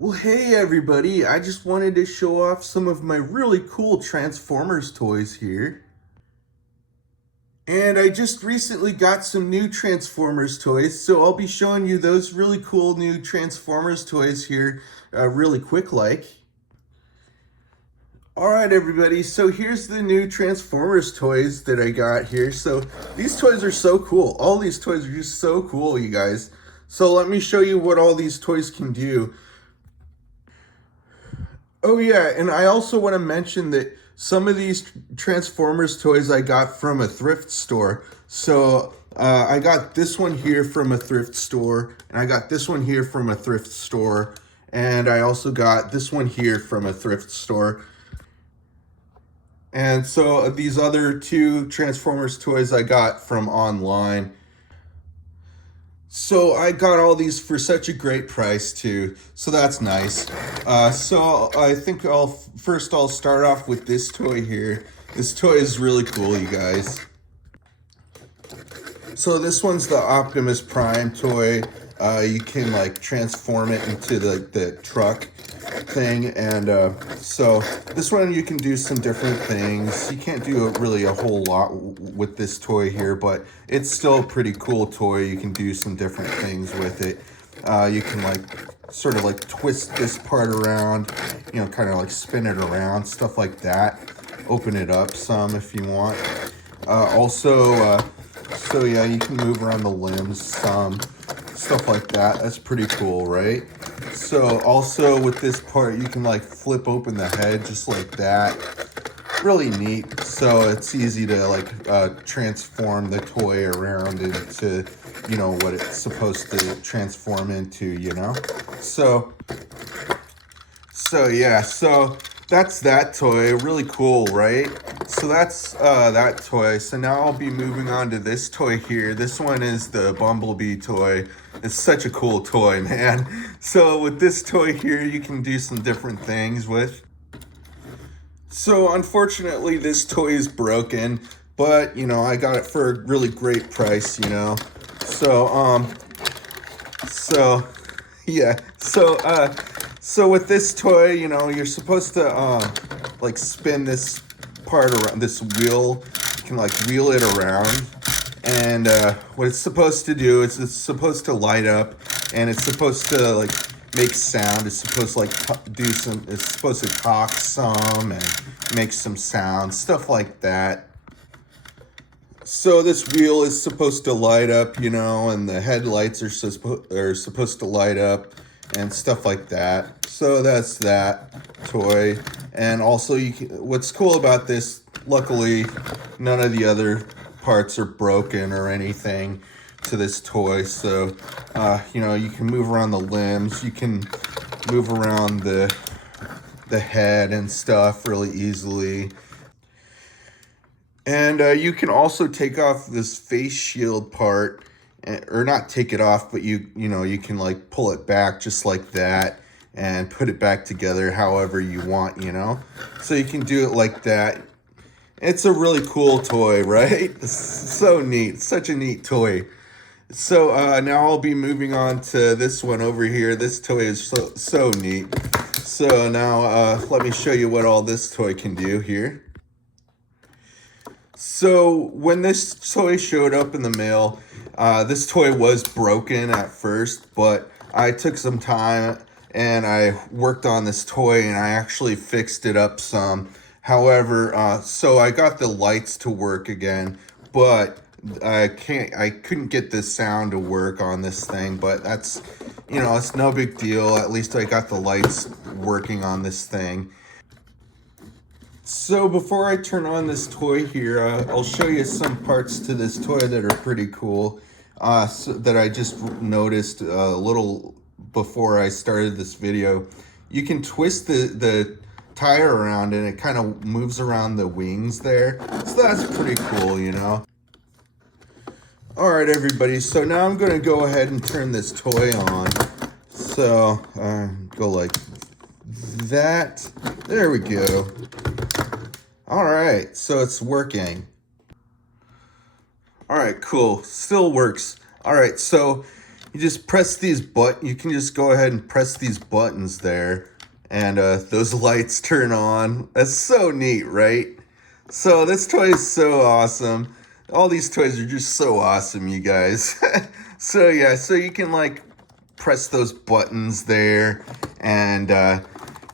Well, hey everybody, I just wanted to show off some of my really cool Transformers toys here. And I just recently got some new Transformers toys, so I'll be showing you those really cool new Transformers toys here really quick like. Alright everybody, so here's the new Transformers toys that I got here. So these toys are so cool. All these toys are just so cool, you guys. So let me show you what all these toys can do. Oh yeah, and I also want to mention that some of these Transformers toys I got from a thrift store. So I got this one here from a thrift store, and I got this one here from a thrift store, and I also got this one here from a thrift store. And so these other two Transformers toys I got from online. So I got all these for such a great price too, so that's nice. So I think I'll start off with this toy here. This toy is really cool, you guys. So this one's the Optimus Prime toy. You can like transform it into the truck thing, and so this one you can do some different things. You can't do really a whole lot with this toy here, but it's still a pretty cool toy. You can do some different things with it. You can like sort of like twist this part around, you know, kind of like spin it around, stuff like that. Open it up some if you want. So yeah, you can move around the limbs some, stuff like that. That's pretty cool, right? So also with this part, you can like flip open the head just like that. Really neat. So it's easy to like transform the toy around into, you know, what it's supposed to transform into, you know? So yeah, so that's that toy. Really cool, right? So that's that toy. So now I'll be moving on to this toy here. This one is the Bumblebee toy. It's such a cool toy, man. So with this toy here, you can do some different things with. So unfortunately, this toy is broken, but you know, I got it for a really great price, you know. So yeah, so with this toy, you know, you're supposed to like spin this part around, this wheel. You can like wheel it around, and what it's supposed to do is it's supposed to light up, and it's supposed to like make sound. It's supposed to like do some. It's supposed to talk some and make some sound, stuff like that. So this wheel is supposed to light up, you know, and the headlights are supposed to light up and stuff like that. So that's that toy. And also, what's cool about this, luckily, none of the other parts are broken or anything to this toy. So, you know, you can move around the limbs. You can move around the head and stuff really easily. And you can also take off this face shield part, or not take it off, but you know, you can like pull it back just like that and put it back together however you want, you know. So you can do it like that. It's a really cool toy, right? So neat, such a neat toy. So now I'll be moving on to this one over here. This toy is so neat. So now let me show you what all this toy can do here. So when this toy showed up in the mail, this toy was broken at first, but I took some time and I worked on this toy and I actually fixed it up some. However, so I got the lights to work again, but I couldn't get the sound to work on this thing, but that's, you know, it's no big deal. At least I got the lights working on this thing. So before I turn on this toy here, I'll show you some parts to this toy that are pretty cool, so that I just noticed a little before I started this video. You can twist the tire around and it kind of moves around the wings there. So that's pretty cool, you know. All right, everybody, so now I'm going to go ahead and turn this toy on. So go like that. There we go. All right, so it's working. All right, cool, still works. All right, so you just press these you can just go ahead and press these buttons there, and those lights turn on. That's so neat, right? So this toy is so awesome. All these toys are just so awesome, you guys. So yeah, so you can like press those buttons there, and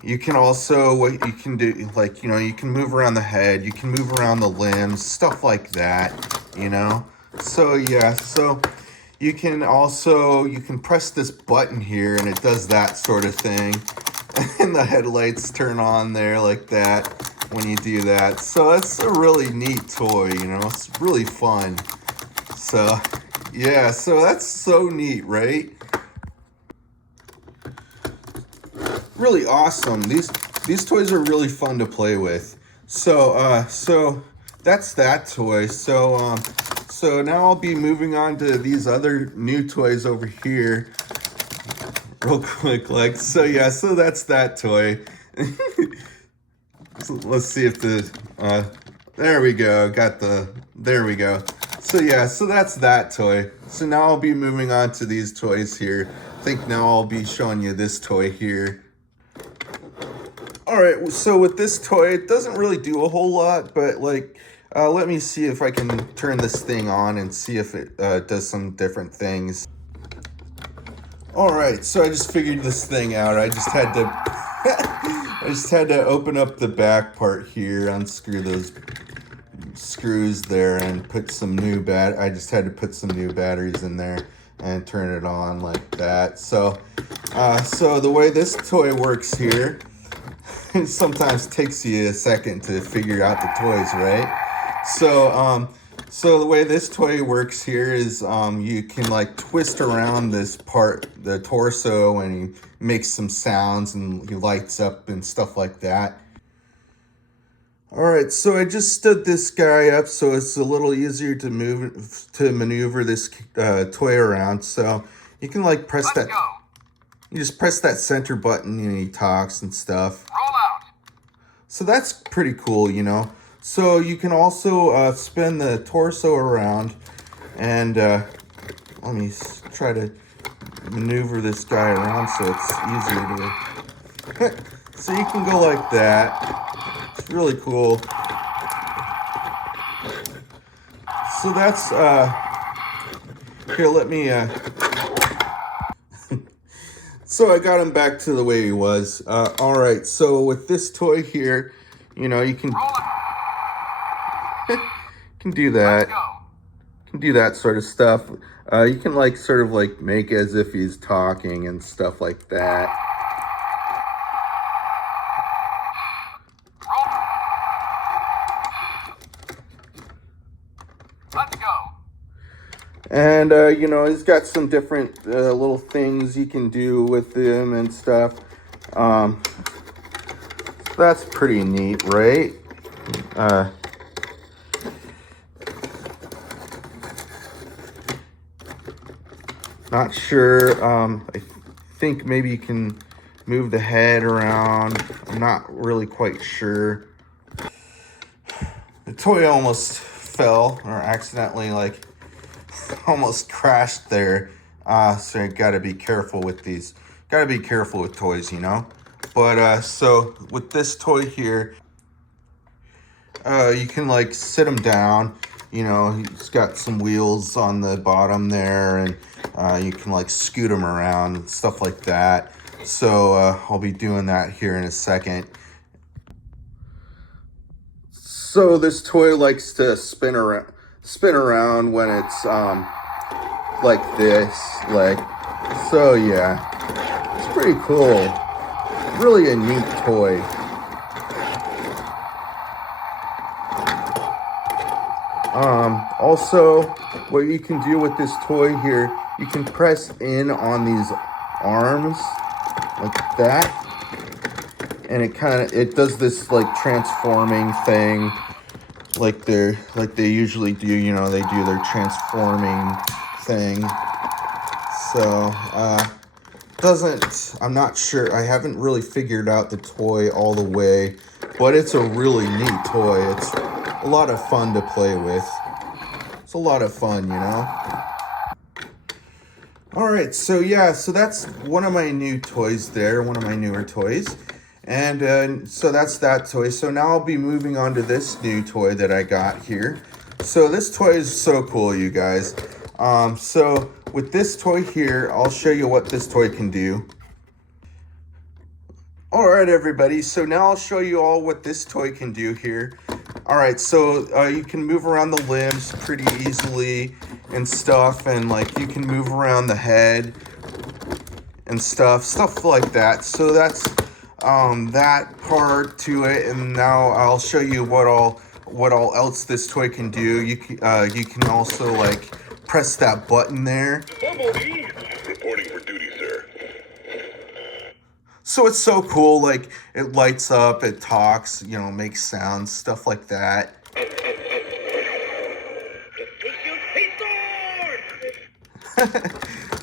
you can also, what you can do, like, you know, you can move around the head, you can move around the limbs, stuff like that, you know. So yeah, so you can also, you can press this button here and it does that sort of thing. And the headlights turn on there like that when you do that. So that's a really neat toy, you know, it's really fun. So yeah, so that's so neat, right? Really awesome. These toys are really fun to play with. So so that's that toy. So so now I'll be moving on to these other new toys over here real quick. Like, so yeah, so that's that toy. So let's see if the there we go, there we go. So yeah, so that's that toy. So now I'll be moving on to these toys here. I think now I'll be showing you this toy here. All right, so with this toy, it doesn't really do a whole lot, but like, let me see if I can turn this thing on and see if it does some different things. All right, so I just figured this thing out. I just had to, I just had to open up the back part here, unscrew those screws there, and put some new I just had to put some new batteries in there and turn it on like that. So, so the way this toy works here, it sometimes takes you a second to figure out the toys, right? So, so the way this toy works here is you can like twist around this part, the torso, and he makes some sounds and he lights up and stuff like that. All right, so I just stood this guy up so it's a little easier to maneuver this toy around. So you can like press that. You just press that center button and he talks and stuff. Roll out. So that's pretty cool, you know. So you can also spin the torso around, and let me try to maneuver this guy around so it's easier to. So you can go like that. It's really cool. So that's here. Let me. So I got him back to the way he was. All right. So with this toy here, you know, you can do that. Can do that sort of stuff. You can like sort of like make as if he's talking and stuff like that. Let's go. And, you know, he's got some different little things you can do with him and stuff. That's pretty neat, right? Not sure. I think maybe you can move the head around. I'm not really quite sure. The toy almost fell, or accidentally like almost crashed there. So you gotta be careful with these. Gotta be careful with toys, you know. But so with this toy here, you can like sit him down. You know, he's got some wheels on the bottom there, and you can like scoot him around and stuff like that. So I'll be doing that here in a second. So this toy likes to spin around when it's like this, like, so yeah, it's pretty cool. Really a neat toy. Also, what you can do with this toy here, you can press in on these arms like that, and it does this like transforming thing, like they usually do. You know, they do their transforming thing. So I'm not sure. I haven't really figured out the toy all the way, but it's a really neat toy. It's a lot of fun to play with. It's a lot of fun, you know. All right, so yeah, so that's one of my new toys there, one of my newer toys. And so that's that toy. So now I'll be moving on to this new toy that I got here. So this toy is so cool, you guys. So with this toy here, I'll show you what this toy can do. All right, everybody, so now I'll show you all what this toy can do here. All right, so you can move around the limbs pretty easily and stuff, and like you can move around the head and stuff like that. So that's that part to it, and now I'll show you what all else this toy can do. You can also like press that button there. Bumblebee, reporting for duty, sir. So it's so cool, like it lights up, it talks, you know, makes sounds, stuff like that.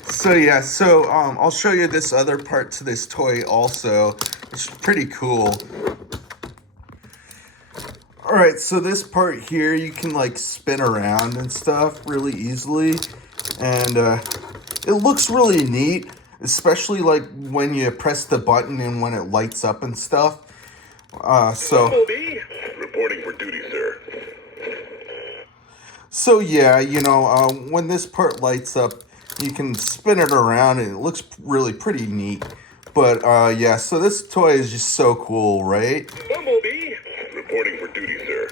So yeah, so I'll show you this other part to this toy also. It's pretty cool. All right, so this part here, you can like spin around and stuff really easily. And it looks really neat, especially like when you press the button and when it lights up and stuff. Bumblebee, reporting for duty, sir. So yeah, you know, when this part lights up, you can spin it around and it looks really pretty neat. But yeah, so this toy is just so cool, right? Bumblebee, reporting for duty, sir.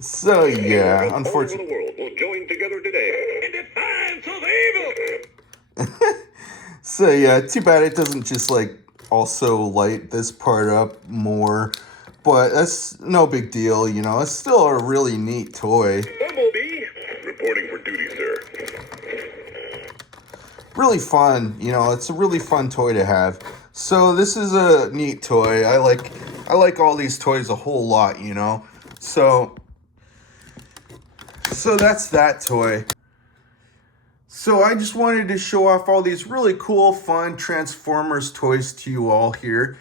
So yeah, All unfortunately. over the world will join together today in defiance of evil. So yeah, too bad it doesn't just like also light this part up more. But that's no big deal, you know. It's still a really neat toy. Bumblebee, reporting for duty, sir. Really fun, you know. It's a really fun toy to have. So this is a neat toy. I like all these toys a whole lot, you know. So that's that toy. So I just wanted to show off all these really cool, fun Transformers toys to you all here.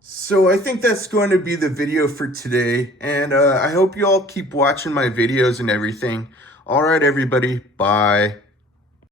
So I think that's going to be the video for today. And I hope you all keep watching my videos and everything. All right, everybody. Bye.